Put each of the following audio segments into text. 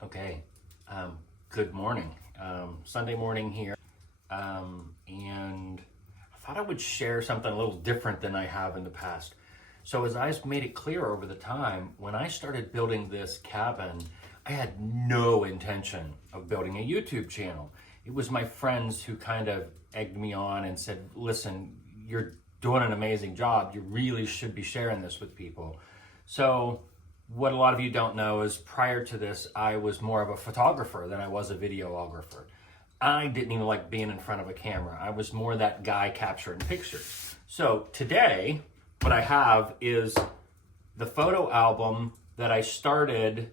Okay, good morning. Sunday morning here. And I thought I would share something a little different than I have in the past. So as I've made it clear over the time, when I started building this cabin, I had no intention of building a YouTube channel. It was my friends who kind of egged me on and said, listen, you're doing an amazing job. You really should be sharing this with people. So what a lot of you don't know is prior to this, I was more of a photographer than I was a videographer. I didn't even like being in front of a camera. I was more that guy capturing pictures. So today, what I have is the photo album that I started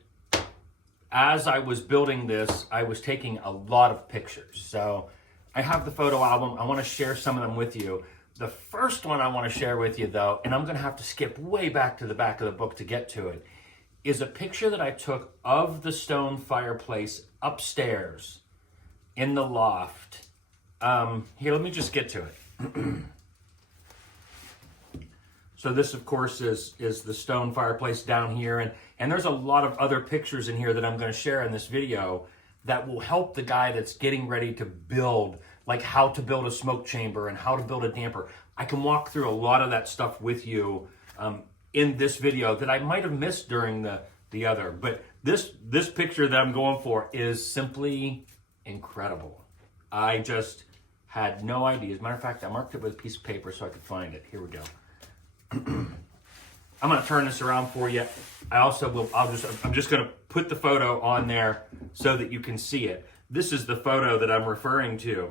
as I was building this. I was taking a lot of pictures. So I have the photo album. I want to share some of them with you. The first one I want to share with you though, and I'm going to have to skip way back to the back of the book to get to it, is a picture that I took of the stone fireplace upstairs in the loft. Here, let me just get to it. So this, of course, is the stone fireplace down here. And there's a lot of other pictures in here that I'm going to share in this video that will help the guy that's getting ready to build, like how to build a smoke chamber and how to build a damper. I can walk through a lot of that stuff with you in this video that I might have missed during the other. But this picture that I'm going for is simply incredible. I just had no idea. As a matter of fact, I marked it with a piece of paper so I could find it. Here we go. I'm going to turn this around for you. I'm just going to put the photo on there so that you can see it. This is the photo that I'm referring to.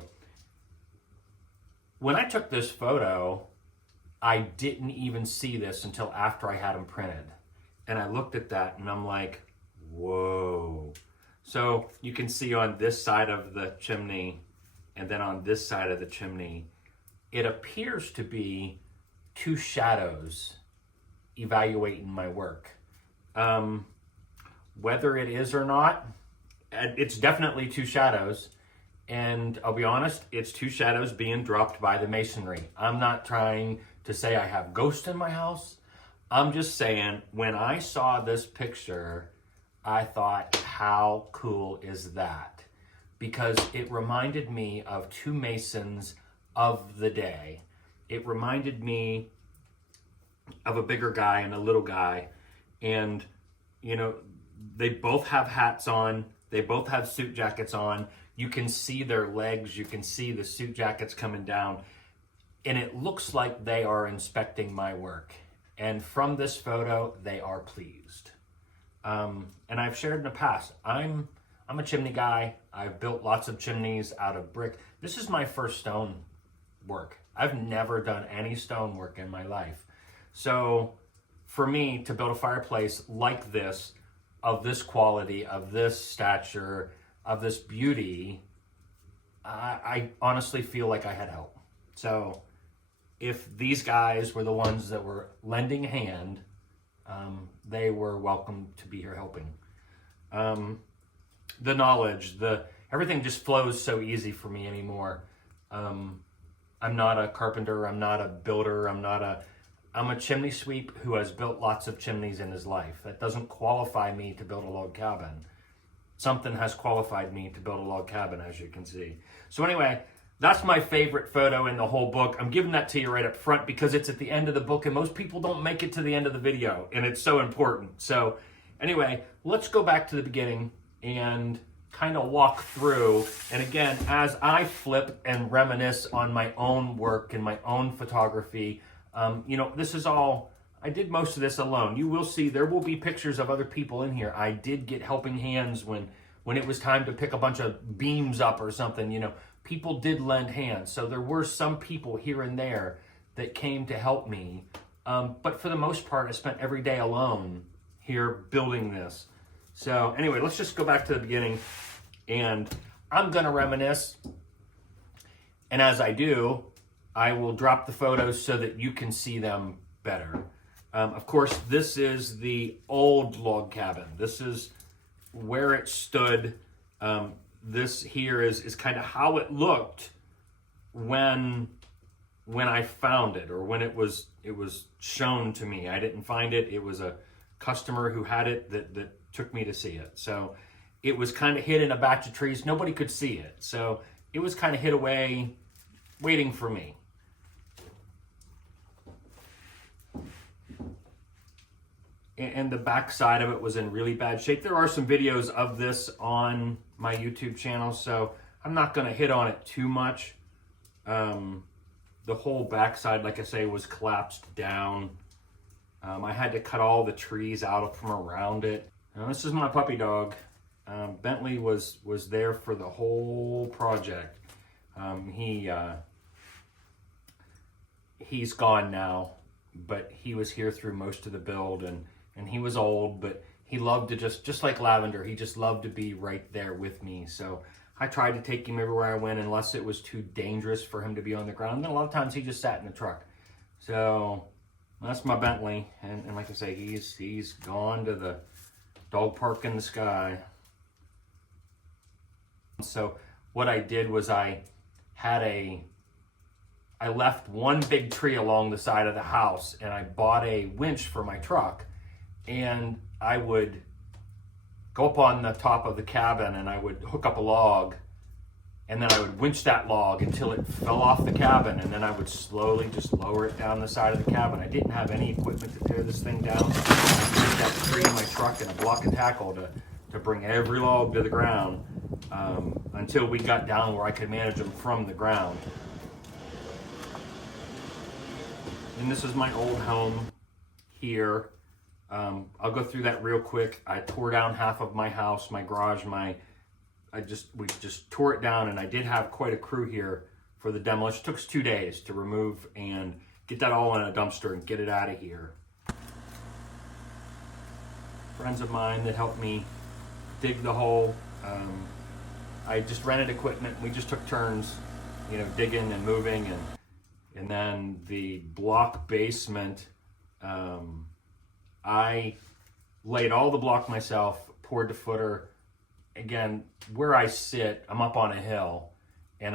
When I took this photo, I didn't even see this until after I had them printed. And I looked at that and I'm like, whoa. So you can see on this side of the chimney and then on this side of the chimney, it appears to be two shadows evaluating my work. Whether it is or not, it's definitely two shadows. And I'll be honest, it's two shadows being dropped by the masonry. I'm not trying to say I have ghosts in my house. I'm just saying, when I saw this picture, I thought, how cool is that? Because it reminded me of two masons of the day. It reminded me of a bigger guy and a little guy. And, you know, they both have hats on. They both have suit jackets on. You can see their legs. You can see the suit jackets coming down. And it looks like they are inspecting my work. And from this photo, they are pleased. And I've shared in the past, I'm a chimney guy. I've built lots of chimneys out of brick. This is my first stone work. I've never done any stone work in my life. So for me to build a fireplace like this, of this quality, of this stature, of this beauty, I honestly feel like I had help. So if these guys were the ones that were lending a hand, they were welcome to be here helping. The knowledge, everything just flows so easy for me anymore. I'm not a carpenter, I'm not a builder, I'm a chimney sweep who has built lots of chimneys in his life. That doesn't qualify me to build a log cabin. Something has qualified me to build a log cabin, as you can see. So anyway, that's my favorite photo in the whole book. I'm giving that to you right up front because it's at the end of the book and most people don't make it to the end of the video, and it's so important. So anyway, let's go back to the beginning and kind of walk through. And again, as I flip and reminisce on my own work and my own photography, this is all, I did most of this alone. You will see there will be pictures of other people in here. I did get helping hands when it was time to pick a bunch of beams up or something. People did lend hands. So there were some people here and there that came to help me. But for the most part, I spent every day alone here building this. So anyway, let's just go back to the beginning and I'm gonna reminisce. And as I do, I will drop the photos so that you can see them better. Of course, this is the old log cabin. This is where it stood. This here is kind of how it looked when I found it, or when it was shown to me. I didn't find it. It was a customer who had it that took me to see it. So it was kind of hid in a batch of trees. Nobody could see it. So it was kind of hid away, waiting for me. And the back side of it was in really bad shape. There are some videos of this on my YouTube channel, so I'm not going to hit on it too much. The whole backside, like I say, was collapsed down. I had to cut all the trees out from around it. Now, this is my puppy dog. Bentley was there for the whole project. He's gone now, but he was here through most of the build, and he was old, but he loved to just like Lavender, he just loved to be right there with me. So I tried to take him everywhere I went, unless it was too dangerous for him to be on the ground. And a lot of times he just sat in the truck. So that's my Bentley, and like I say, he's gone to the dog park in the sky. So what I did was I left one big tree along the side of the house, and I bought a winch for my truck, and I would go up on the top of the cabin and I would hook up a log, and then I would winch that log until it fell off the cabin, and then I would slowly just lower it down the side of the cabin. I didn't have any equipment to tear this thing down. I used that tree in my truck and a block of tackle to bring every log to the ground until we got down where I could manage them from the ground. And this is my old home here. I'll go through that real quick. I tore down half of my house, my garage, we just tore it down, and I did have quite a crew here for the demolition. It took us 2 days to remove and get that all in a dumpster and get it out of here. Friends of mine that helped me dig the hole. I just rented equipment. We just took turns, digging and moving, and then the block basement, I laid all the block myself, poured the footer. Again, where I sit, I'm up on a hill, and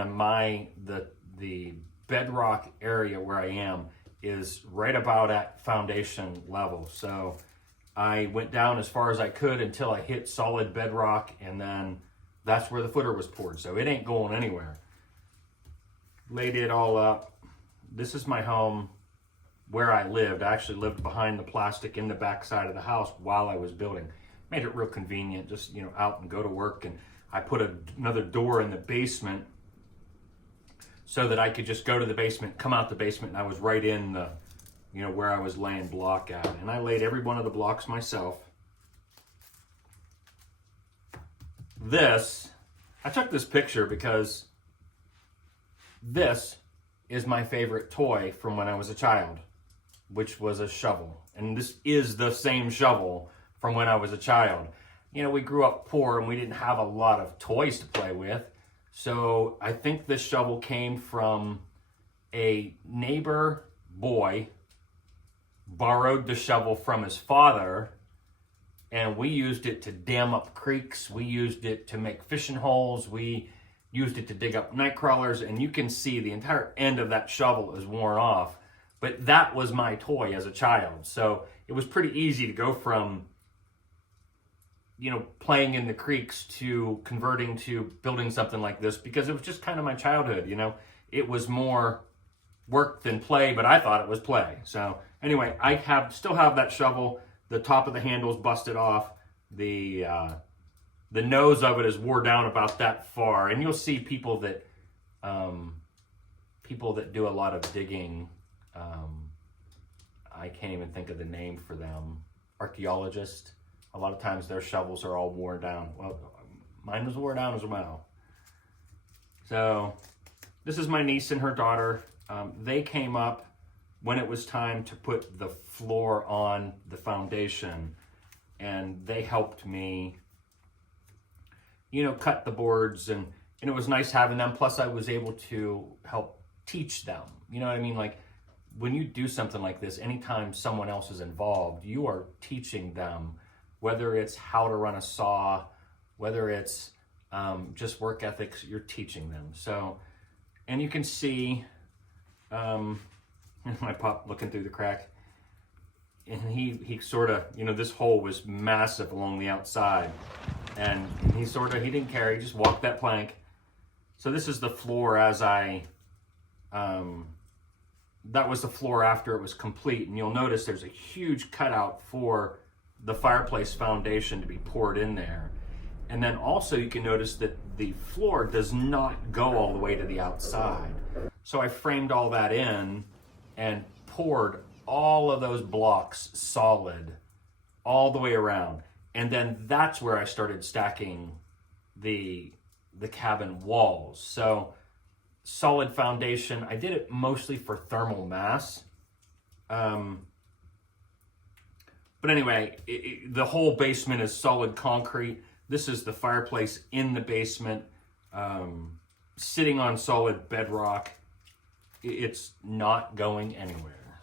the bedrock area where I am is right about at foundation level. So I went down as far as I could until I hit solid bedrock, and then that's where the footer was poured. So it ain't going anywhere. Laid it all up. This is my home where I lived. I actually lived behind the plastic in the back side of the house while I was building. Made it real convenient, just out and go to work. And I put another door in the basement so that I could just go to the basement, come out the basement, and I was right in the, where I was laying block at. And I laid every one of the blocks myself. I took this picture because this is my favorite toy from when I was a child, which was a shovel. And this is the same shovel from when I was a child. We grew up poor and we didn't have a lot of toys to play with. So I think this shovel came from a neighbor boy, borrowed the shovel from his father, and we used it to dam up creeks. We used it to make fishing holes. We used it to dig up night crawlers, and you can see the entire end of that shovel is worn off. But that was my toy as a child. So it was pretty easy to go from, playing in the creeks to converting to building something like this, because it was just kind of my childhood. It was more work than play, but I thought it was play. So anyway, I still have that shovel. The top of the handle's busted off. The nose of it is wore down about that far, and you'll see people that do a lot of digging. I can't even think of the name for them. Archaeologists. A lot of times their shovels are all worn down. Well, mine was worn down as well. So this is my niece and her daughter. They came up when it was time to put the floor on the foundation, and they helped me, cut the boards, and it was nice having them. Plus I was able to help teach them. You know what I mean? Like, when you do something like this, anytime someone else is involved, you are teaching them, whether it's how to run a saw, whether it's just work ethics, you're teaching them. So, and you can see my pup looking through the crack, and he sort of, this hole was massive along the outside, And he didn't care, he just walked that plank. So this is the floor as that was the floor after it was complete. And you'll notice there's a huge cutout for the fireplace foundation to be poured in there. And then also you can notice that the floor does not go all the way to the outside. So I framed all that in and poured all of those blocks solid all the way around. And then that's where I started stacking the cabin walls. So solid foundation. I did it mostly for thermal mass. But anyway, the whole basement is solid concrete. This is the fireplace in the basement, sitting on solid bedrock. It's not going anywhere.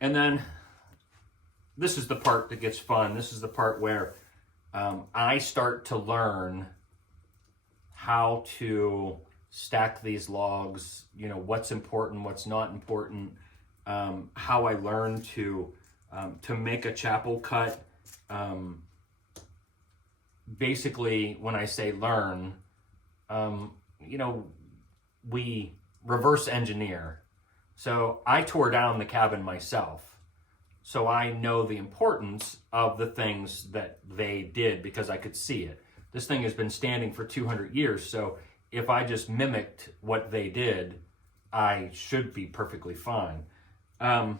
And then this is the part that gets fun. This is the part where I start to learn how to stack these logs, what's important, what's not important, how I learn to make a chapel cut. Basically, when I say learn, we reverse engineer. So I tore down the cabin myself. So I know the importance of the things that they did because I could see it. This thing has been standing for 200 years, so if I just mimicked what they did, I should be perfectly fine. A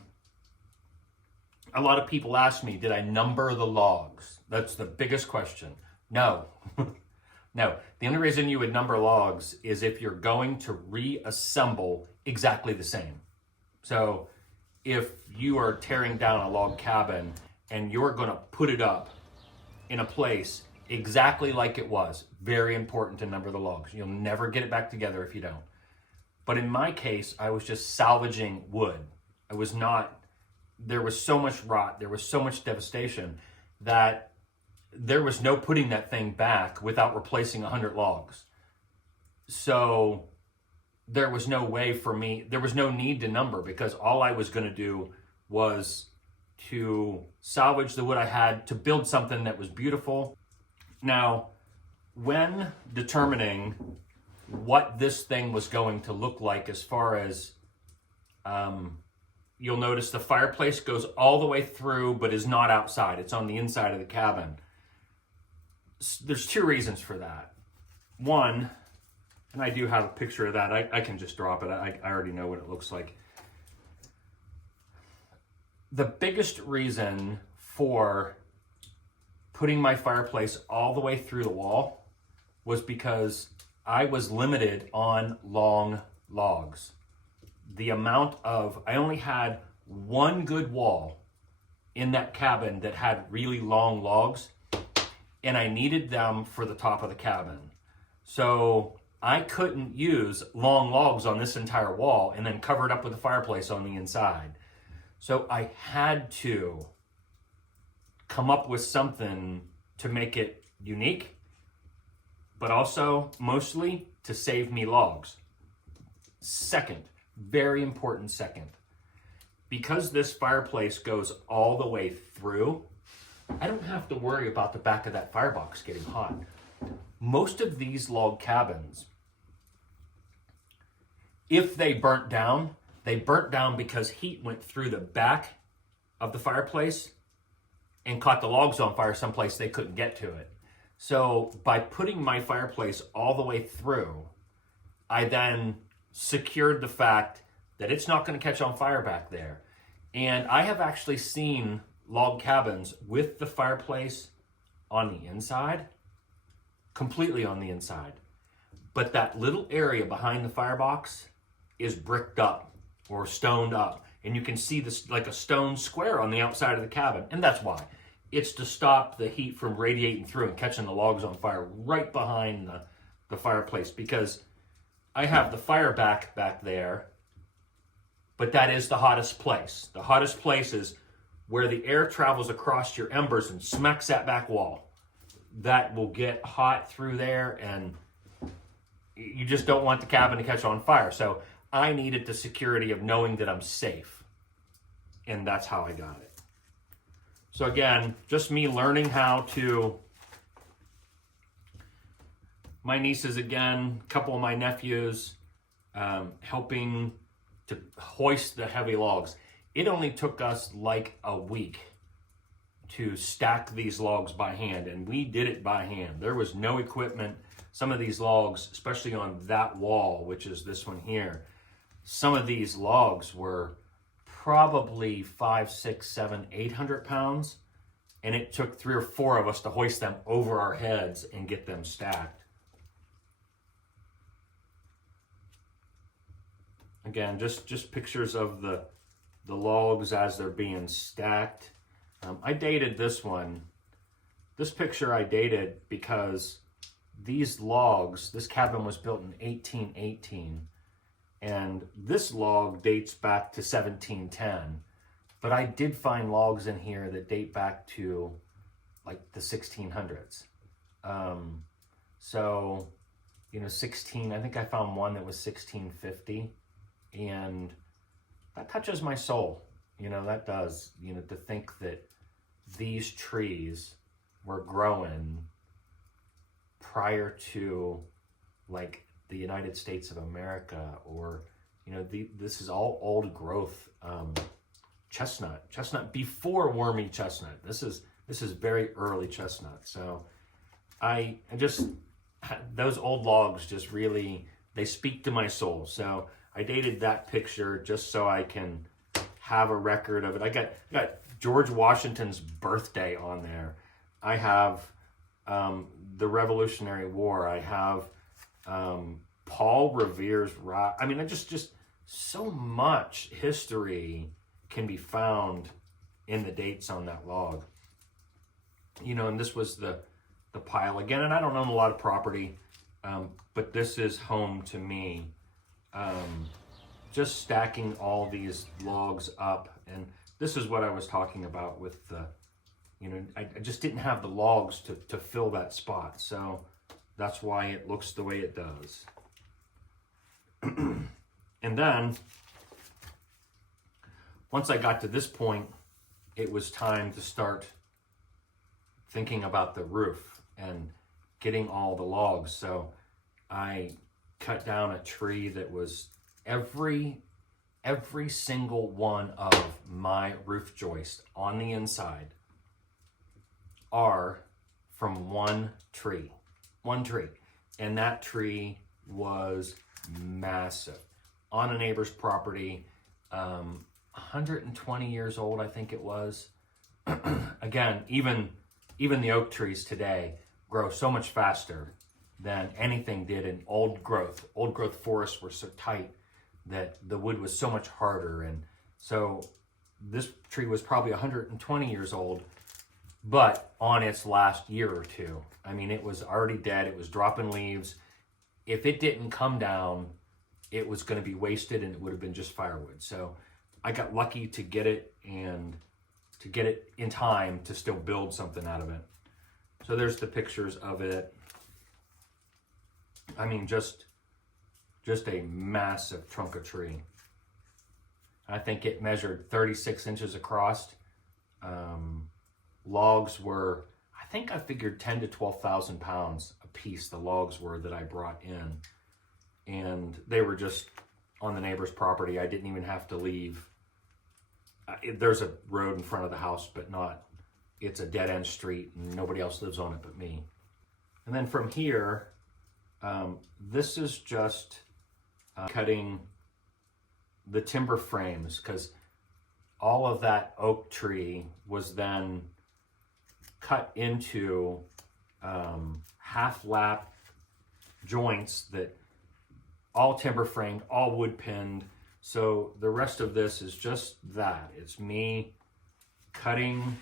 lot of people ask me, did I number the logs? That's the biggest question. No. No. The only reason you would number logs is if you're going to reassemble exactly the same. So if you are tearing down a log cabin and you're going to put it up in a place exactly like it was, very important to number the logs. You'll never get it back together if you don't. But in my case, I was just salvaging wood. There was so much rot, there was so much devastation that there was no putting that thing back without replacing 100 logs. So there was no way for me, there was no need to number because all I was going to do was to salvage the wood I had to build something that was beautiful. Now, when determining what this thing was going to look like as far as, you'll notice the fireplace goes all the way through but is not outside. It's on the inside of the cabin. There's two reasons for that. One, and I do have a picture of that. I can just drop it. I already know what it looks like. The biggest reason for putting my fireplace all the way through the wall was because I was limited on long logs. I only had one good wall in that cabin that had really long logs, and I needed them for the top of the cabin. So I couldn't use long logs on this entire wall and then cover it up with a fireplace on the inside. So I had to come up with something to make it unique, but also mostly to save me logs. Second, very important second, because this fireplace goes all the way through, I don't have to worry about the back of that firebox getting hot. Most of these log cabins, if they burnt down because heat went through the back of the fireplace and caught the logs on fire someplace they couldn't get to it. So by putting my fireplace all the way through, I then secured the fact that it's not going to catch on fire back there. And I have actually seen log cabins with the fireplace on the inside, completely on the inside. But that little area behind the firebox is bricked up or stoned up. And you can see this like a stone square on the outside of the cabin. And that's why. It's to stop the heat from radiating through and catching the logs on fire right behind the fireplace. Because I have the fire back there, but that is the hottest place. The hottest place is where the air travels across your embers and smacks that back wall. That will get hot through there, and you just don't want the cabin to catch on fire. So I needed the security of knowing that I'm safe, and that's how I got it. So again, just me learning how to my nieces again, a couple of my nephews, helping to hoist the heavy logs. It only took us like a week to stack these logs by hand, and we did it by hand. There was no equipment. Some of these logs, especially on that wall, which is this one here, some of these logs were probably 5, 6, 7, 800 pounds, and it took 3 or 4 of us to hoist them over our heads and get them stacked. Again, just pictures of the logs as they're being stacked. I dated this one. This picture I dated because these logs, this cabin was built in 1818, and this log dates back to 1710. But I did find logs in here that date back to like the 1600s. So, you know, I think I found one that was 1650, and that touches my soul. You know, that does, you know, to think that these trees were growing prior to like the United States of America, or, you know, this is all old growth chestnut before wormy chestnut. This is very early chestnut. So I just, those old logs just really, they speak to my soul. So I dated that picture just so I can have a record of it. I got George Washington's birthday on there. I have the Revolutionary War. I have Paul Revere's rock. I mean, just so much history can be found in the dates on that log. You know, and this was the pile again. And I don't own a lot of property, but this is home to me. Just stacking all these logs up, and this is what I was talking about with the, you know, I just didn't have the logs to fill that spot, so that's why it looks the way it does. And then, once I got to this point, it was time to start thinking about the roof and getting all the logs. So I cut down a tree that was every single one of my roof joists on the inside are from one tree. And that tree was massive. On a neighbor's property, 120 years old, I think it was. Again, even the oak trees today grow so much faster than anything did in old growth. Old growth forests were so tight that the wood was so much harder. And so this tree was probably 120 years old, but on its last year or two. I mean, it was already dead. It was dropping leaves. If it didn't come down, it was going to be wasted, and it would have been just firewood. So I got lucky to get it, and to get it in time to still build something out of it. So there's the pictures of it. I mean, just a massive trunk of tree. I think it measured 36 inches across. Logs were, I think I figured 10 to 12,000 pounds a piece, the logs were that I brought in. And they were just on the neighbor's property. I didn't even have to leave. There's a road in front of the house, but not, it's a dead end street and nobody else lives on it but me. And then from here, this is just cutting the timber frames, because all of that oak tree was then cut into half lap joints that all timber framed, all wood pinned. So the rest of this is just that. It's me cutting,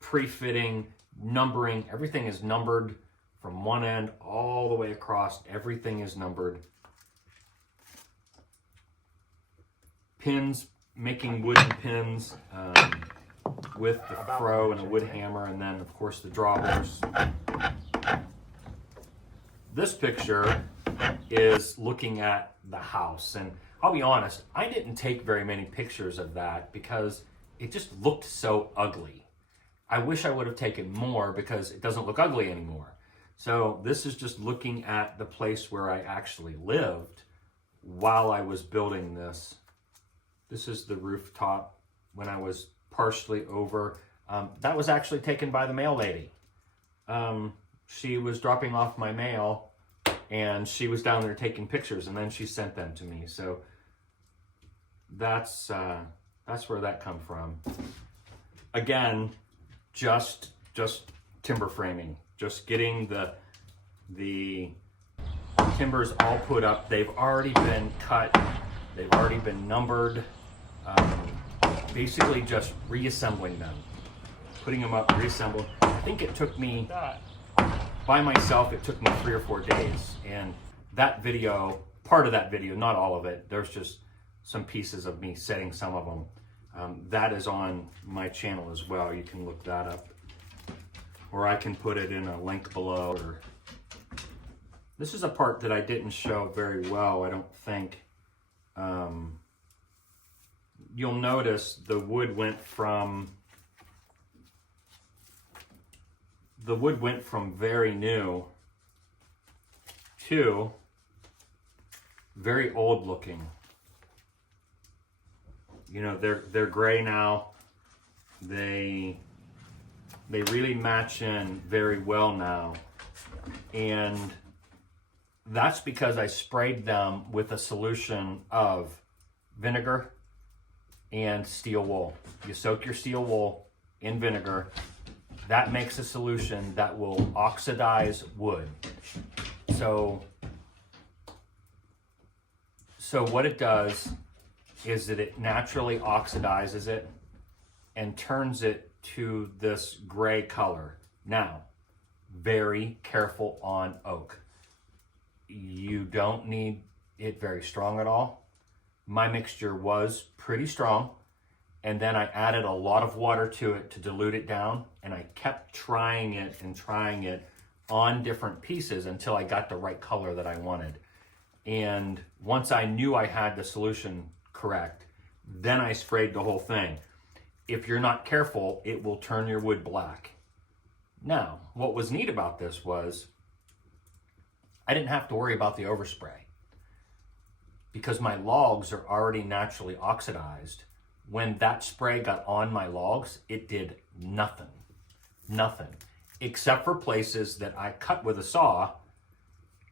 pre-fitting, numbering. Everything is numbered from one end all the way across. Everything is numbered. Pins, making wooden pins with the froe and a wood hammer, and then of course the drawbars. This picture is looking at the house, and I'll be honest, I didn't take very many pictures of that because it just looked so ugly. I wish I would have taken more because it doesn't look ugly anymore. So this is just looking at the place where I actually lived while I was building this. This is the rooftop when I was partially over. That was actually taken by the mail lady. She was dropping off my mail and she was down there taking pictures, and then she sent them to me. So that's where that come from. Again, just timber framing, just getting the timbers all put up. They've already been cut. They've already been numbered. Basically just reassembling them, putting them up, reassembled. I think it took me, by myself, it took me 3 or 4 days. And that video, part of that video, not all of it, there's just some pieces of me setting some of them. That is on my channel as well. You can look that up. Or I can put it in a link below. This is a part that I didn't show very well, I don't think. You'll notice the wood went from very new to very old looking. You know, they're gray now. They really match in very well now. And that's because I sprayed them with a solution of vinegar and steel wool. You soak your steel wool in vinegar. That makes a solution that will oxidize wood. So what it does is that it naturally oxidizes it and turns it to this gray color. Now, very careful on oak. You don't need it very strong at all. My mixture was pretty strong, and then I added a lot of water to it to dilute it down, and I kept trying it on different pieces until I got the right color that I wanted. And once I knew I had the solution correct, then I sprayed the whole thing. If you're not careful, it will turn your wood black. Now, what was neat about this was I didn't have to worry about the overspray because my logs are already naturally oxidized. When that spray got on my logs, it did nothing, except for places that I cut with a saw.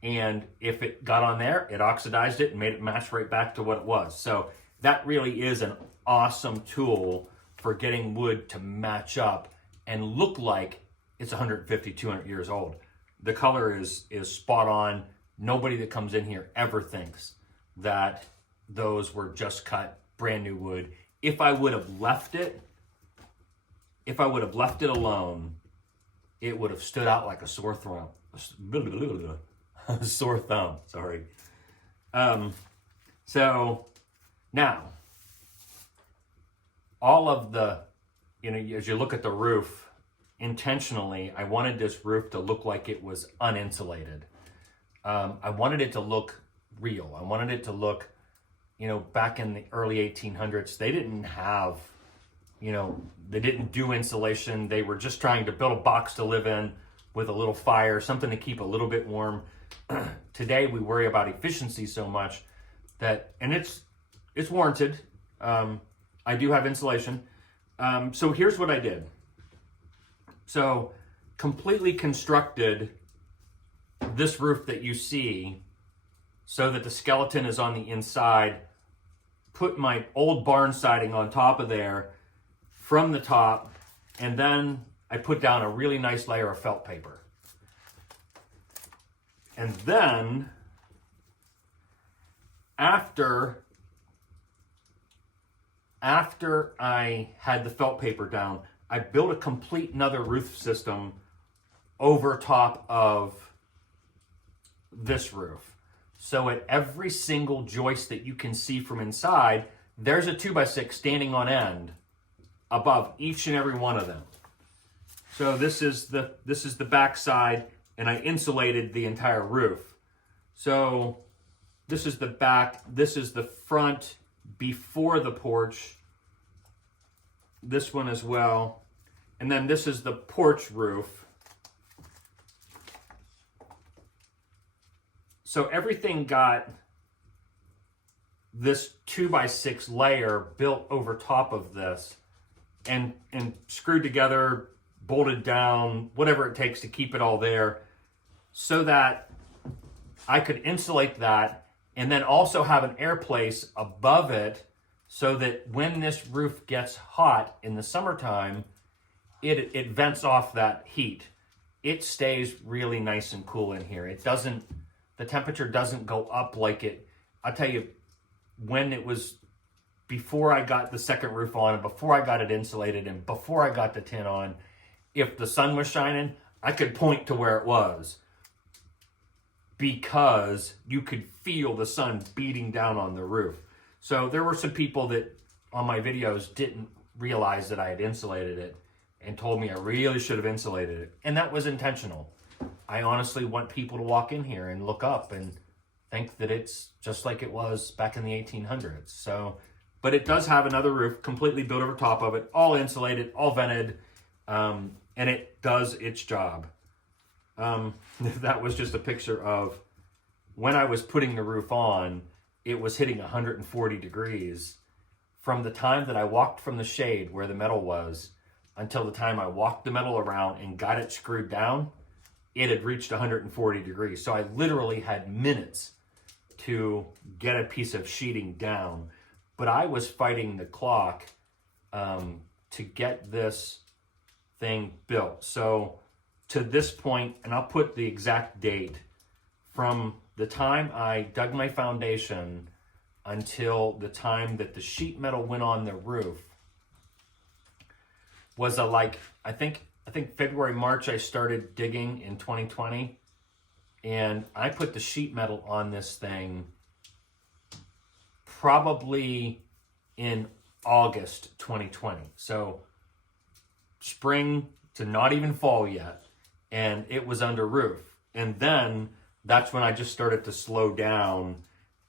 And if it got on there, it oxidized it and made it match right back to what it was. So that really is an awesome tool for getting wood to match up and look like it's 150, 200 years old. The color is spot on. Nobody that comes in here ever thinks that those were just cut brand new wood. If I would have left it alone, it would have stood out like a sore thumb. Sore thumb, sorry. So now, all of the, as you look at the roof, intentionally, I wanted this roof to look like it was uninsulated. I wanted it to look real. I wanted it to look, back in the early 1800s, they didn't have, they didn't do insulation. They were just trying to build a box to live in with a little fire, something to keep a little bit warm. Today, we worry about efficiency so much that, and it's warranted. I do have insulation. So here's what I did. So completely constructed this roof that you see so that the skeleton is on the inside, put my old barn siding on top of there from the top, and then I put down a really nice layer of felt paper. And then after I had the felt paper down, I built a complete another roof system over top of this roof. So at every single joist that you can see from inside, there's a 2x6 standing on end above each and every one of them. So this is the back side, and I insulated the entire roof. So this is the back, this is the front before the porch, this one as well, and then this is the porch roof. So everything got this 2x6 layer built over top of this and screwed together, bolted down, whatever it takes to keep it all there, so that I could insulate that and then also have an air place above it so that when this roof gets hot in the summertime, it vents off that heat. It stays really nice and cool in here. It doesn't, the temperature doesn't go up like it, I'll tell you, when it was before I got the second roof on and before I got it insulated and before I got the tin on, if the sun was shining, I could point to where it was because you could feel the sun beating down on the roof. So there were some people that on my videos didn't realize that I had insulated it and told me I really should have insulated it. And that was intentional. I honestly want people to walk in here and look up and think that it's just like it was back in the 1800s. So, but it does have another roof completely built over top of it, all insulated, all vented, and it does its job. That was just a picture of when I was putting the roof on, it was hitting 140 degrees from the time that I walked from the shade where the metal was until the time I walked the metal around and got it screwed down. It had reached 140 degrees. So I literally had minutes to get a piece of sheeting down, but I was fighting the clock to get this thing built. So to this point, and I'll put the exact date, from the time I dug my foundation until the time that the sheet metal went on the roof was I think February, March I started digging in 2020, and I put the sheet metal on this thing probably in August 2020. So spring to not even fall yet, and it was under roof. And then that's when I just started to slow down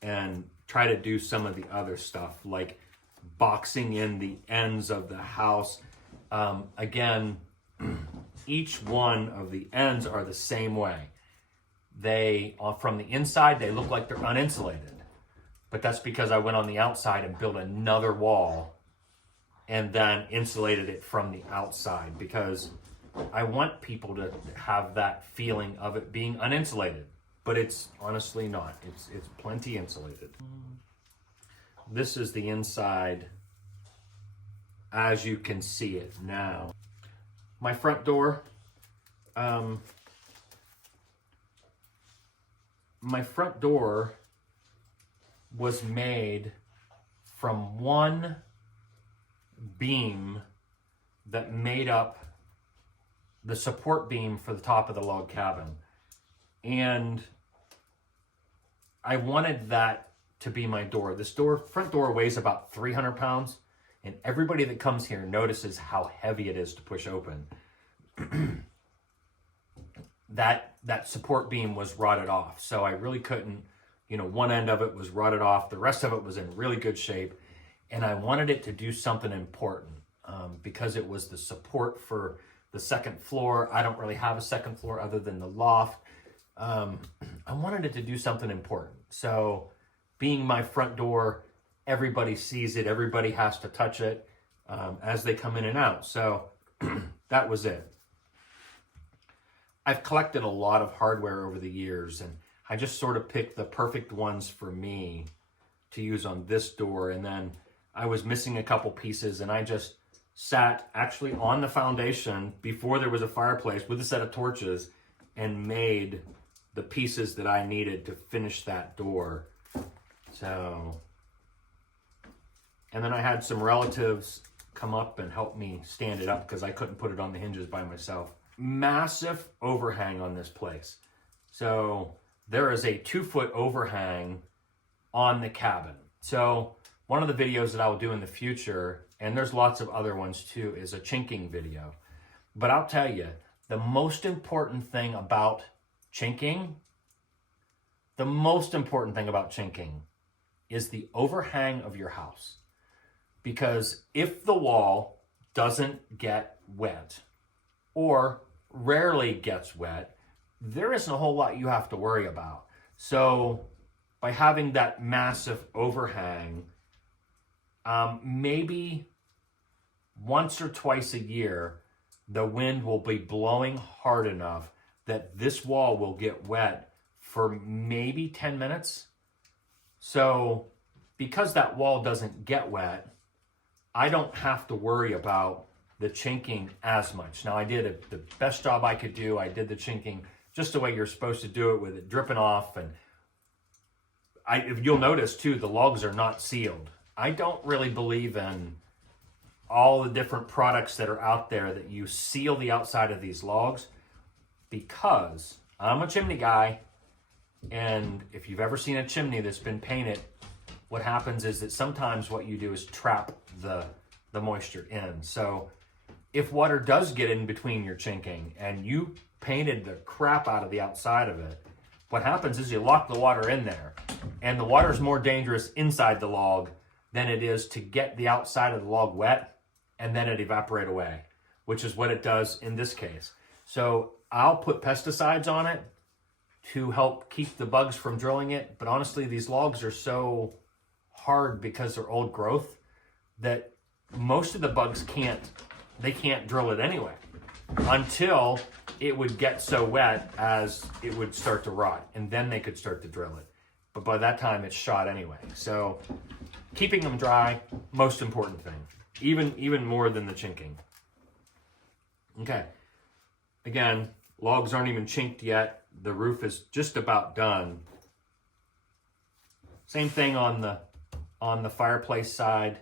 and try to do some of the other stuff, like boxing in the ends of the house. Again, each one of the ends are the same way. They are from the inside, they look like they're uninsulated, but that's because I went on the outside and built another wall and then insulated it from the outside, because I want people to have that feeling of it being uninsulated, but it's honestly not. It's plenty insulated. This is the inside as you can see it now. My front door, was made from one beam that made up the support beam for the top of the log cabin. And I wanted that to be my door. This front door weighs about 300 pounds. And everybody that comes here notices how heavy it is to push open. That support beam was rotted off. So I really couldn't, one end of it was rotted off. The rest of it was in really good shape. And I wanted it to do something important because it was the support for the second floor. I don't really have a second floor other than the loft. I wanted it to do something important. So being my front door, everybody sees it, everybody has to touch it as they come in and out. So that was it. I've collected a lot of hardware over the years, and I just sort of picked the perfect ones for me to use on this door. And then I was missing a couple pieces, and I just sat actually on the foundation before there was a fireplace with a set of torches and made the pieces that I needed to finish that door. So, and then I had some relatives come up and help me stand it up because I couldn't put it on the hinges by myself. Massive overhang on this place. So there is a 2-foot overhang on the cabin. So one of the videos that I will do in the future, and there's lots of other ones too, is a chinking video. But I'll tell you, the most important thing about chinking is the overhang of your house. Because if the wall doesn't get wet, or rarely gets wet, there isn't a whole lot you have to worry about. So by having that massive overhang, maybe once or twice a year, the wind will be blowing hard enough that this wall will get wet for maybe 10 minutes. So because that wall doesn't get wet, I don't have to worry about the chinking as much. Now I did the best job I could do. I did the chinking just the way you're supposed to do it, with it dripping off. And if you'll notice too, the logs are not sealed. I don't really believe in all the different products that are out there that you seal the outside of these logs, because I'm a chimney guy, and if you've ever seen a chimney that's been painted, what happens is that sometimes what you do is trap the moisture in. So if water does get in between your chinking and you painted the crap out of the outside of it, what happens is you lock the water in there, and the water is more dangerous inside the log than it is to get the outside of the log wet and then it evaporate away, which is what it does in this case. So I'll put pesticides on it to help keep the bugs from drilling it. But honestly, these logs are so hard because they're old growth that most of the bugs can't drill it anyway, until it would get so wet as it would start to rot, and then they could start to drill it. But by that time it's shot anyway. So keeping them dry, most important thing, even more than the chinking. Okay, again, logs aren't even chinked yet. The roof is just about done. Same thing on the fireplace side.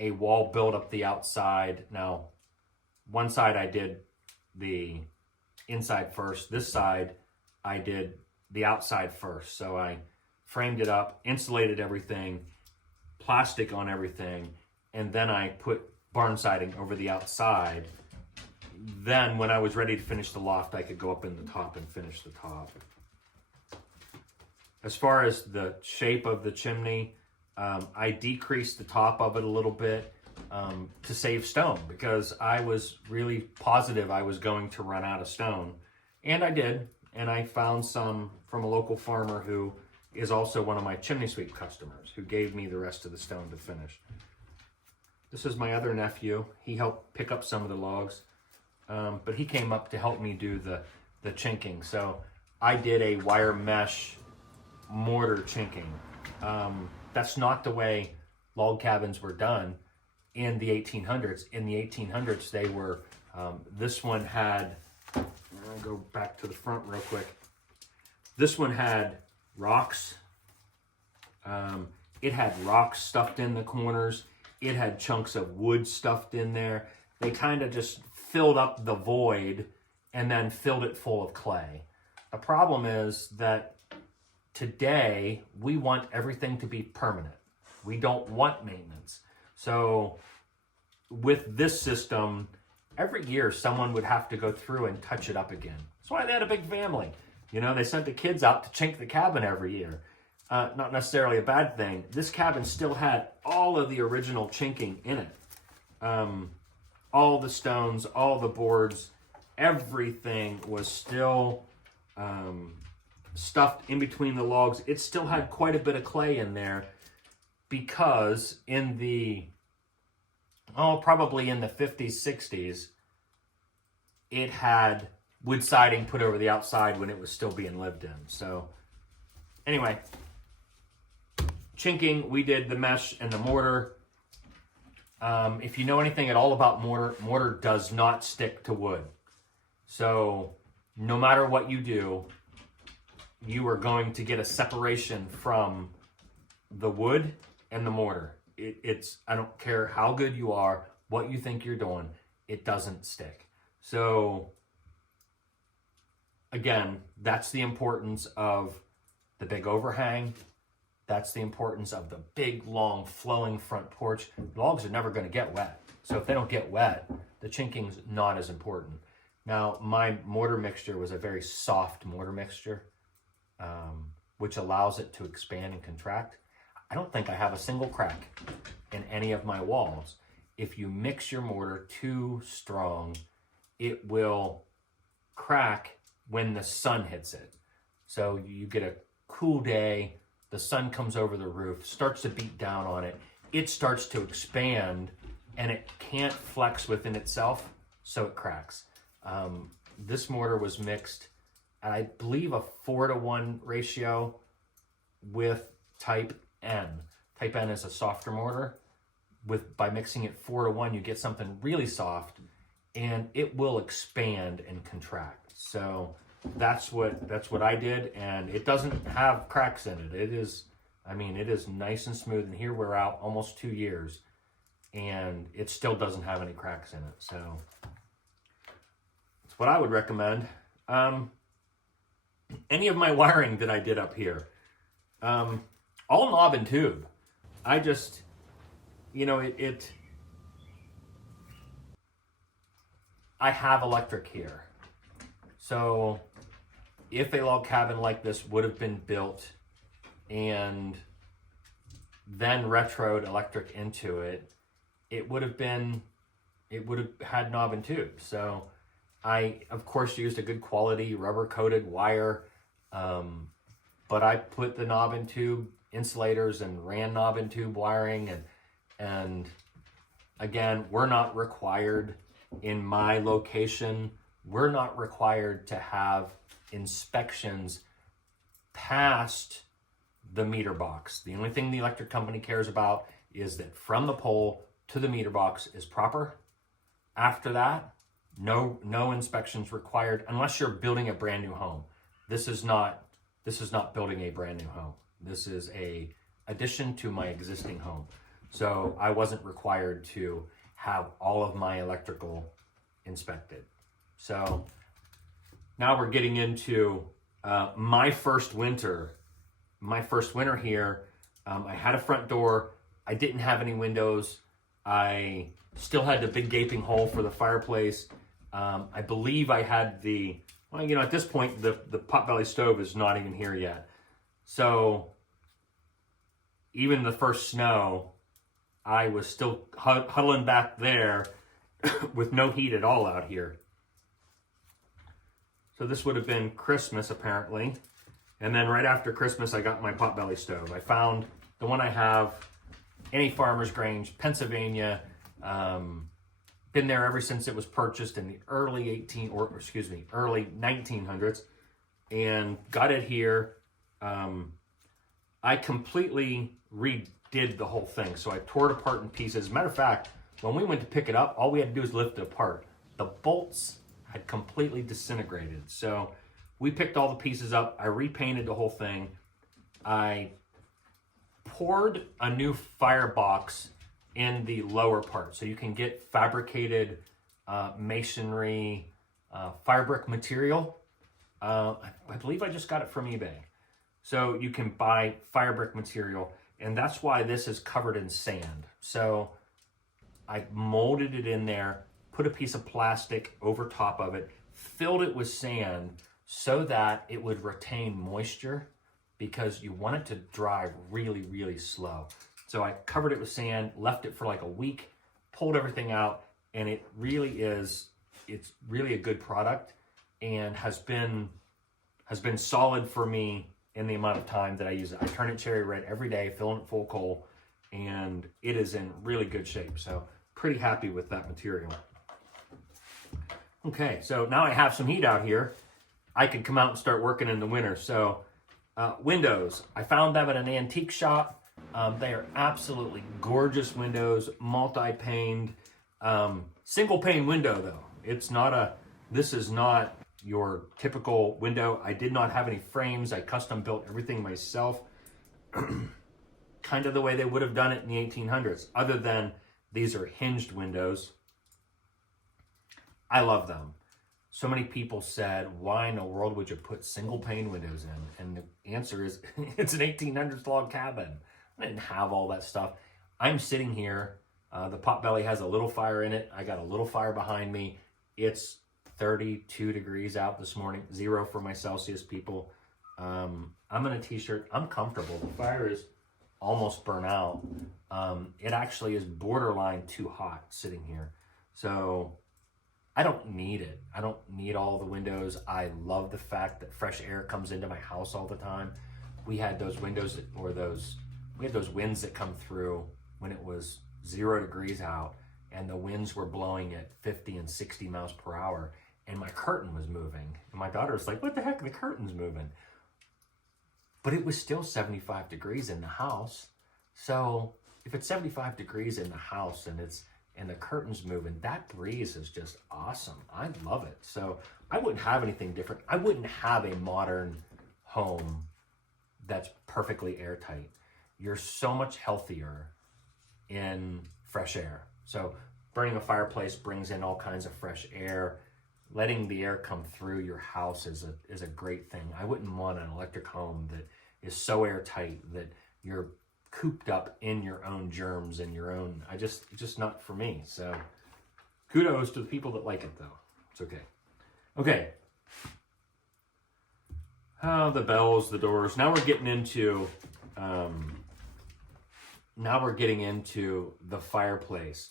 A wall built up the outside. Now, one side I did the inside first. This side I did the outside first. So I framed it up, insulated everything, plastic on everything, and then I put barn siding over the outside. Then when I was ready to finish the loft, I could go up in the top and finish the top. As far as the shape of the chimney, I decreased the top of it a little bit to save stone, because I was really positive I was going to run out of stone. And I did, and I found some from a local farmer who is also one of my chimney sweep customers, who gave me the rest of the stone to finish. This is my other nephew. He helped pick up some of the logs, but he came up to help me do the chinking. So I did a wire mesh mortar chinking. That's not the way log cabins were done in the 1800s. In the 1800s, they were, this one had, I'm gonna go back to the front real quick. This one had rocks. It had rocks stuffed in the corners. It had chunks of wood stuffed in there. They kind of just filled up the void and then filled it full of clay. The problem is that today we want everything to be permanent. We don't want maintenance. So with this system, every year someone would have to go through and touch it up again. That's why they had a big family. You know, they sent the kids out to chink the cabin every year. Not necessarily a bad thing. This cabin still had all of the original chinking in it. All the stones, all the boards, everything was still stuffed in between the logs. It still had quite a bit of clay in there, because in the, probably in the 50s, 60s, it had wood siding put over the outside when it was still being lived in. So anyway, chinking, we did the mesh and the mortar. If you know anything at all about mortar, mortar does not stick to wood. So no matter what you do, you are going to get a separation from the wood and the mortar. It's, I don't care how good you are, what you think you're doing, it doesn't stick. So again, that's the importance of the big overhang. That's the importance of the big, long, flowing front porch. The logs are never going to get wet. So if they don't get wet, the chinking's not as important. Now, my mortar mixture was a very soft mortar mixture, which allows it to expand and contract. I don't think I have a single crack in any of my walls. If you mix your mortar too strong, it will crack when the sun hits it. So you get a cool day, the sun comes over the roof, starts to beat down on it, it starts to expand, and it can't flex within itself, so it cracks. This mortar was mixed, I believe, a 4-to-1 ratio with type N. Type N is a softer mortar. By mixing it 4-to-1, you get something really soft, and it will expand and contract. So that's what I did, and it doesn't have cracks in it. It is nice and smooth. And here we're out almost 2 years, and it still doesn't have any cracks in it. So that's what I would recommend. Any of my wiring that I did up here, all knob and tube. I just, I have electric here. So if a log cabin like this would have been built and then retroed electric into it, it would have had knob and tube. So I, of course, used a good quality rubber coated wire, but I put the knob and tube insulators and ran knob and tube wiring, and again, we're not required in my location. We're not required to have inspections past the meter box. The only thing the electric company cares about is that from the pole to the meter box is proper. After that, no inspections required unless you're building a brand new home. This is not building a brand new home. This is a addition to my existing home. So I wasn't required to have all of my electrical inspected. So now we're getting into my first winter. My first winter here, I had a front door. I didn't have any windows. I still had the big gaping hole for the fireplace. I believe I had at this point, the potbelly stove is not even here yet. So even the first snow, I was still huddling back there with no heat at all out here. So this would have been Christmas, apparently. And then right after Christmas, I got my potbelly stove. I found the one I have, any Farmer's Grange, Pennsylvania. Been there ever since it was purchased in the early 1900s, and got it here. I completely redid the whole thing. So I tore it apart in pieces. As a matter of fact, when we went to pick it up, all we had to do was lift it apart. The bolts had completely disintegrated. So we picked all the pieces up. I repainted the whole thing. I poured a new firebox in the lower part. So you can get fabricated masonry fire brick material. I believe I just got it from eBay. So you can buy fire brick material, and that's why this is covered in sand. So I molded it in there, put a piece of plastic over top of it, filled it with sand so that it would retain moisture, because you want it to dry really, really slow. So I covered it with sand, left it for like a week, pulled everything out, and it's really a good product, and has been solid for me in the amount of time that I use it. I turn it cherry red every day, filling it full coal, and it is in really good shape. So pretty happy with that material. Okay, so now I have some heat out here. I could come out and start working in the winter. So windows, I found them at an antique shop. They are absolutely gorgeous windows, multi-paned, single pane window though. This is not your typical window. I did not have any frames. I custom built everything myself, kind of the way they would have done it in the 1800s, other than these are hinged windows. I love them. So many people said, why in the world would you put single pane windows in? And the answer is, it's an 1800s log cabin. I didn't have all that stuff. I'm sitting here. The potbelly has a little fire in it. I got a little fire behind me. It's 32 degrees out this morning. 0 for my Celsius people. I'm in a t-shirt. I'm comfortable. The fire is almost burnt out. It actually is borderline too hot sitting here. So I don't need it. I don't need all the windows. I love the fact that fresh air comes into my house all the time. We had those windows we had those winds that come through when it was 0 degrees out and the winds were blowing at 50 and 60 miles per hour and my curtain was moving. And my daughter was like, what the heck, the curtain's moving? But it was still 75 degrees in the house. So if it's 75 degrees in the house and the curtain's moving, that breeze is just awesome. I love it. So I wouldn't have anything different. I wouldn't have a modern home that's perfectly airtight. You're so much healthier in fresh air. So burning a fireplace brings in all kinds of fresh air. Letting the air come through your house is a great thing. I wouldn't want an electric home that is so airtight that you're cooped up in your own germs and your own, it's just not for me. So kudos to the people that like it though. It's okay. Okay. The bells, the doors. Now we're getting into the fireplace.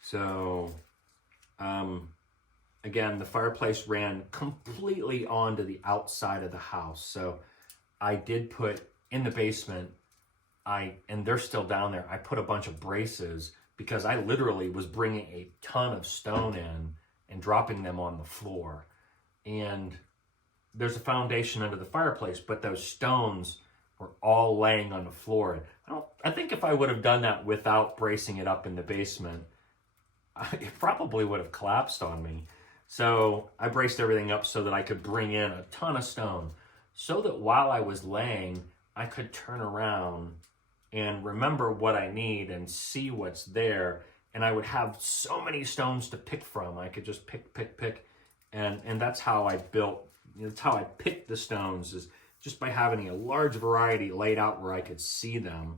So again, the fireplace ran completely onto the outside of the house. So I did put in the basement, and they're still down there, I put a bunch of braces because I literally was bringing a ton of stone in and dropping them on the floor. And there's a foundation under the fireplace, but those stones were all laying on the floor. I think if I would have done that without bracing it up in the basement, it probably would have collapsed on me. So I braced everything up so that I could bring in a ton of stone so that while I was laying, I could turn around and remember what I need and see what's there. And I would have so many stones to pick from. I could just pick. And that's how I built, that's how I picked the stones, is just by having a large variety laid out where I could see them.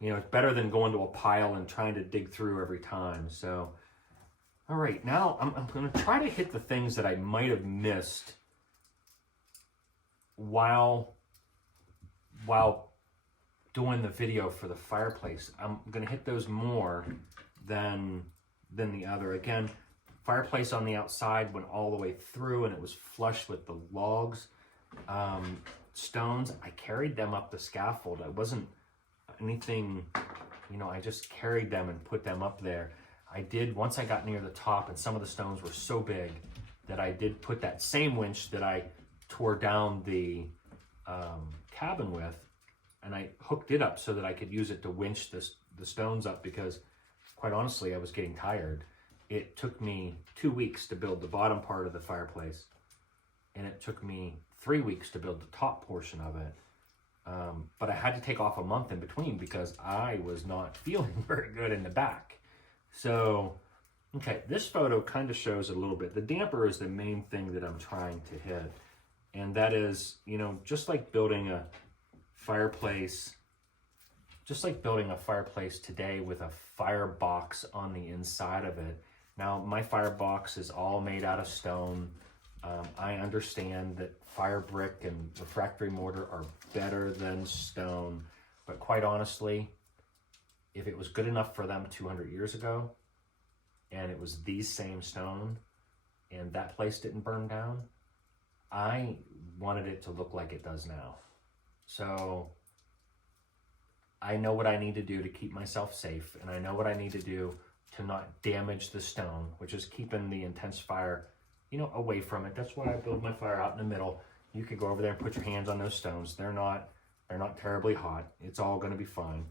You know, it's better than going to a pile and trying to dig through every time. So, all right, now I'm going to try to hit the things that I might have missed while doing the video for the fireplace. I'm going to hit those more than the other. Again, fireplace on the outside went all the way through and it was flush with the logs. Stones, I carried them up the scaffold. It wasn't anything, you know, I just carried them and put them up there. I did, once I got near the top and some of the stones were so big that I did put that same winch that I tore down the cabin with, and I hooked it up so that I could use it to winch the stones up, because quite honestly, I was getting tired. It took me 2 weeks to build the bottom part of the fireplace, and it took me 3 weeks to build the top portion of it. But I had to take off a month in between because I was not feeling very good in the back. So, okay, this photo kind of shows a little bit. The damper is the main thing that I'm trying to hit. And that is, you know, just like building a fireplace today with a firebox on the inside of it. Now, my firebox is all made out of stone. I understand that fire brick and refractory mortar are better than stone, but quite honestly, if it was good enough for them 200 years ago, and it was these same stone, and that place didn't burn down, I wanted it to look like it does now. So I know what I need to do to keep myself safe, and I know what I need to do to not damage the stone, which is keeping the intense fire, you know, away from it. That's why I build my fire out in the middle. You could go over there and put your hands on those stones. They're not terribly hot. It's all going to be fine.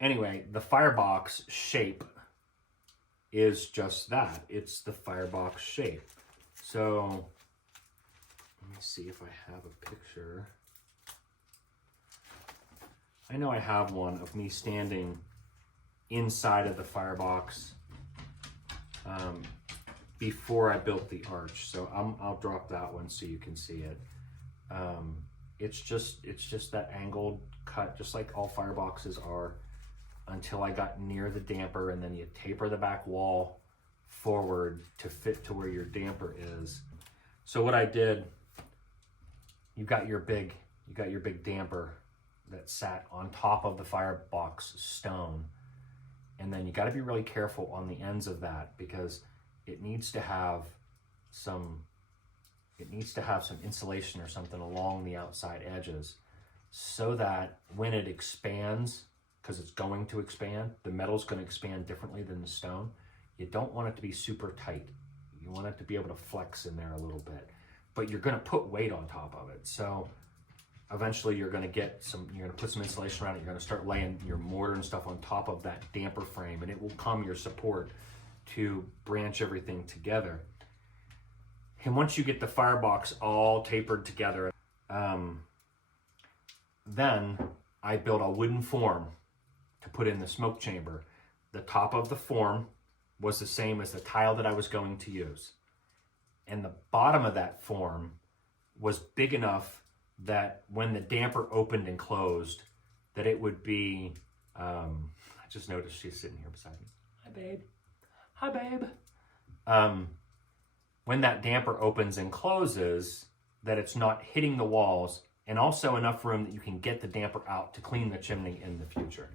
Anyway, the firebox shape is just that. It's the firebox shape. So let me see if I have a picture. I know I have one of me standing inside of the firebox before I built the arch. So I'll drop that one so you can see it. It's just that angled cut, just like all fireboxes are, until I got near the damper, and then you taper the back wall forward to fit to where your damper is. So what I did, you got your big damper that sat on top of the firebox stone. And then you got to be really careful on the ends of that, because it needs to have some insulation or something along the outside edges, so that when it expands, because it's going to expand, the metal's going to expand differently than the stone. You don't want it to be super tight. You want it to be able to flex in there a little bit, but you're going to put weight on top of it. So eventually you're going to put some insulation around it. You're going to start laying your mortar and stuff on top of that damper frame, and it will become your support to branch everything together. And once you get the firebox all tapered together, then I built a wooden form to put in the smoke chamber. The top of the form was the same as the tile that I was going to use. And the bottom of that form was big enough that when the damper opened and closed, that it would be, I just noticed she's sitting here beside me. Hi, babe. Hi, babe. When that damper opens and closes, that it's not hitting the walls, and also enough room that you can get the damper out to clean the chimney in the future.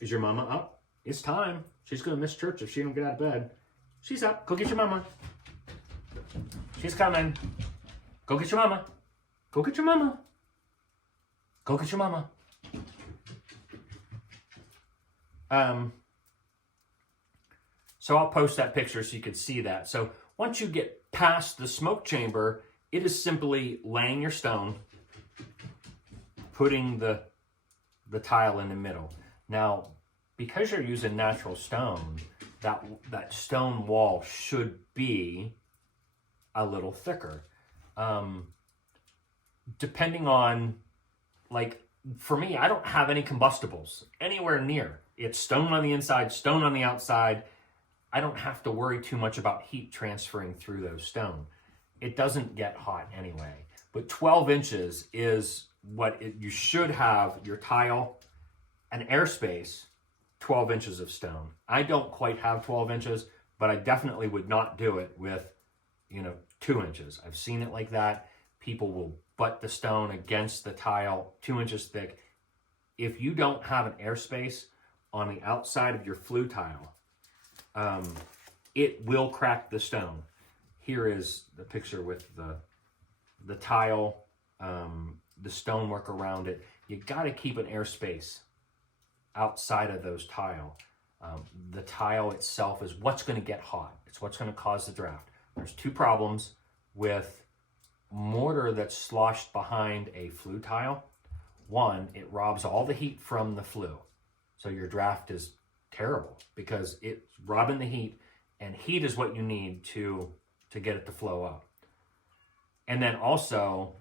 Is your mama up? It's time. She's going to miss church if she don't get out of bed. She's up. Go get your mama. She's coming. Go get your mama. Go get your mama. Go get your mama. So I'll post that picture so you can see that. So once you get past the smoke chamber, it is simply laying your stone, putting the tile in the middle. Now, because you're using natural stone, that stone wall should be a little thicker. Depending on, like, for me, I don't have any combustibles anywhere near. It's stone on the inside, stone on the outside. I don't have to worry too much about heat transferring through those stone. It doesn't get hot anyway. But 12 inches is what you should have your tile, an airspace, 12 inches of stone. I don't quite have 12 inches, but I definitely would not do it with, 2 inches. I've seen it like that. People will butt the stone against the tile 2 inches thick. If you don't have an airspace on the outside of your flue tile, it will crack the stone. Here is the picture with the tile, the stonework around it. You got to keep an airspace outside of those tile. The tile itself is what's going to get hot. It's what's going to cause the draft. There's two problems with mortar that's sloshed behind a flue tile. One, it robs all the heat from the flue. So your draft is terrible because it's robbing the heat, and heat is what you need to get it to flow up. And then also,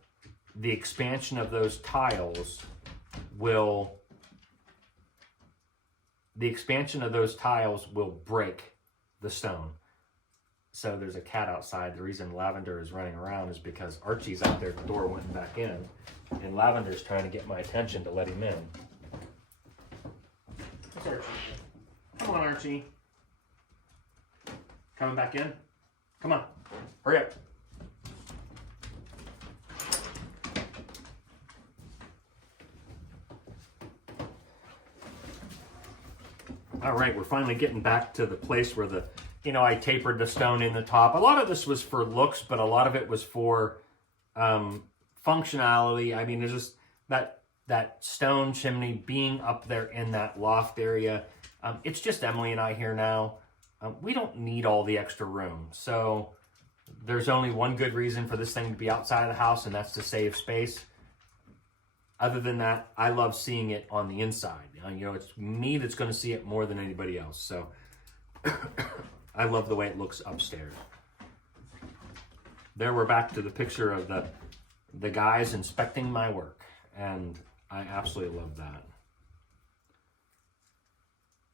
the expansion of those tiles will break the stone. So there's a cat outside. The reason Lavender is running around is because Archie's out there, the door went back in, and Lavender's trying to get my attention to let him in. What's Archie? Come on, Archie. Coming back in? Come on, hurry up. All right, we're finally getting back to the place where I tapered the stone in the top. A lot of this was for looks, but a lot of it was for functionality. I mean, there's just that stone chimney being up there in that loft area. It's just Emily and I here now. We don't need all the extra room. So there's only one good reason for this thing to be outside of the house, and that's to save space. Other than that, I love seeing it on the inside. It's me that's going to see it more than anybody else. So I love the way it looks upstairs. There we're back to the picture of the guys inspecting my work, and I absolutely love that.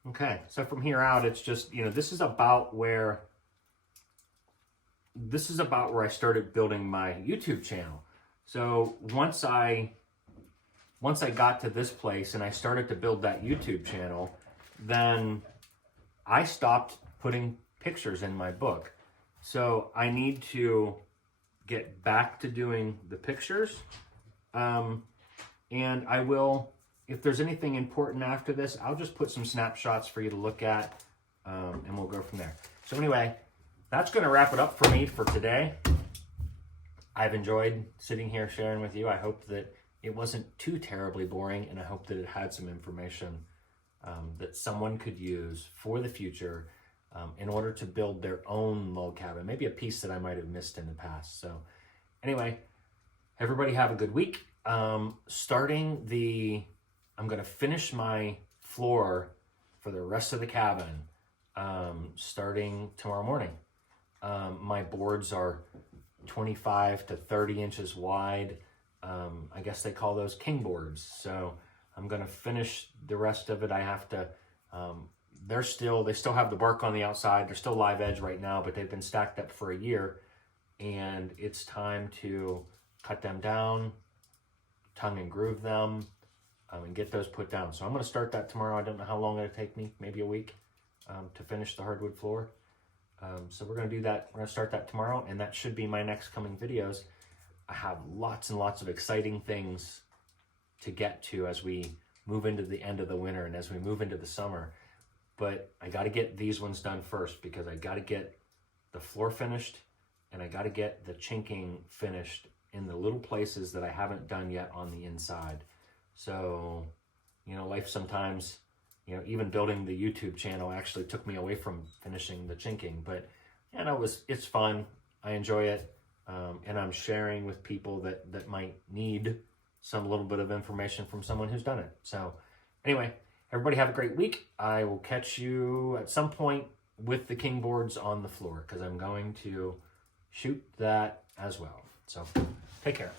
Okay, so from here out, it's just, this is about where I started building my YouTube channel. So once I got to this place and I started to build that YouTube channel, then I stopped putting pictures in my book. So I need to get back to doing the pictures. And I will if there's anything important after this, I'll just put some snapshots for you to look at, and we'll go from there. So anyway, that's going to wrap it up for me for today. I've enjoyed sitting here sharing with you. I hope that it wasn't too terribly boring, and I hope that it had some information that someone could use for the future in order to build their own log cabin, maybe a piece that I might have missed in the past. So anyway, everybody have a good week. I'm going to finish my floor for the rest of the cabin starting tomorrow morning. My boards are 25 to 30 inches wide. I guess they call those king boards. So I'm going to finish the rest of it. I have to, they still have the bark on the outside. They're still live edge right now, but they've been stacked up for a year, and it's time to cut them down, tongue and groove them, and get those put down. So I'm going to start that tomorrow. I don't know how long it'll take me, maybe a week, to finish the hardwood floor. So we're going to do that. We're going to start that tomorrow, and that should be my next coming videos. I have lots and lots of exciting things to get to as we move into the end of the winter and as we move into the summer. But I got to get these ones done first, because I got to get the floor finished, and I got to get the chinking finished in the little places that I haven't done yet on the inside. So, life sometimes, even building the YouTube channel actually took me away from finishing the chinking. But, it's fun. I enjoy it. And I'm sharing with people that might need some little bit of information from someone who's done it. So anyway, everybody have a great week. I will catch you at some point with the king boards on the floor, because I'm going to shoot that as well. So take care.